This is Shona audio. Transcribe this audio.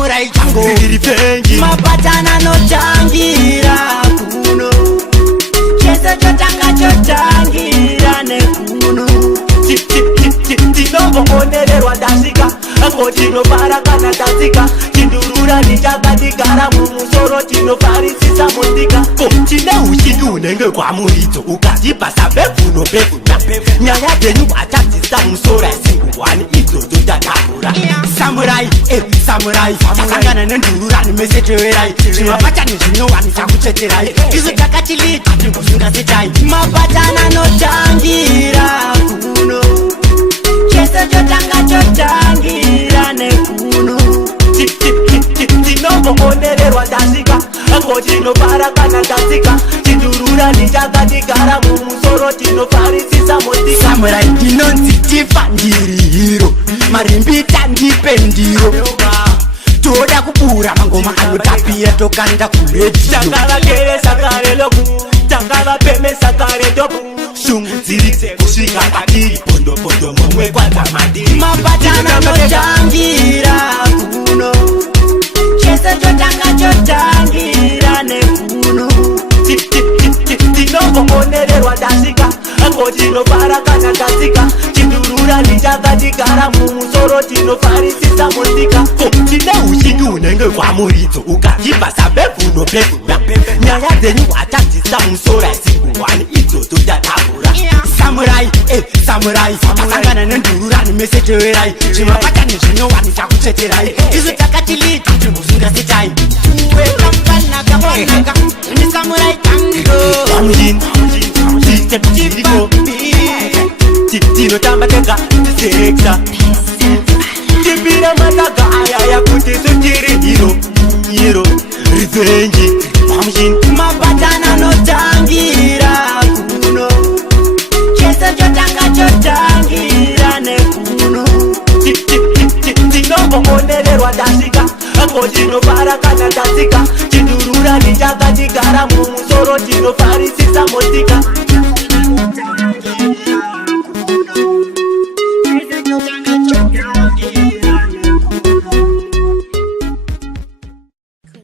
samurai chango revenge mapatana notangira kuno chese chotangira nekuno tinomboonererwa ndasvika ango tinofara kana tatsika tindurura ndichakadigara mumusoro tinofarisisa mundika tine uchingi unenge kwamuridzo ukatibasa bebvuno bebvuna nyaya dzenyu watadzisa musoro asinguvani idzodzo tatakura samurai takangana nendururani mese teverai zvimapatani zvinowanisa kucheterai isu takatilita tingosungasetai mapatana notangira kuno chese chotangira nekuno tinomboonererwa ndasvika ango tinofara kana tatsika tindurura ndichakadigara mumusoro tinofarisisa motika samurai ndinonzi tifa ndiri hiro marimbita ndipe ndiro toda kubura mangoma anotapira tokanda kuredio takavakeresa kare loku takavapemesa kare doku shungu dziridze kusvika patiri pondopondo momwe kwanza madiri mapatana notangira kuno chese chotangira nekuno tinomboonererwa ndasvika ango tinofara kana tatsika tindurura ndichakadigara mumusoro tinofarisisa motika tine uchingi unenge kwamuridzo ukatibasa bebvuno bebvuna nyaya dzenyu watadzisa musoro asinguvani idzodzo tatakura samurai takangana nendururani mese teverai zvimapatani zvinowanisa kucheterai isu takatilita tingosungasetai uwekambanaka ni samurai tango tiriko tinotamba tega tiseksa tipira mataga ayaya kuti sotiri hiro revenge mapatana notangira kuno chese chotangira nekuno tinomboonererwa ndasvika ango tinofara kana tatsika tindurura ndichakadigara mumusoro tinofarisisa motika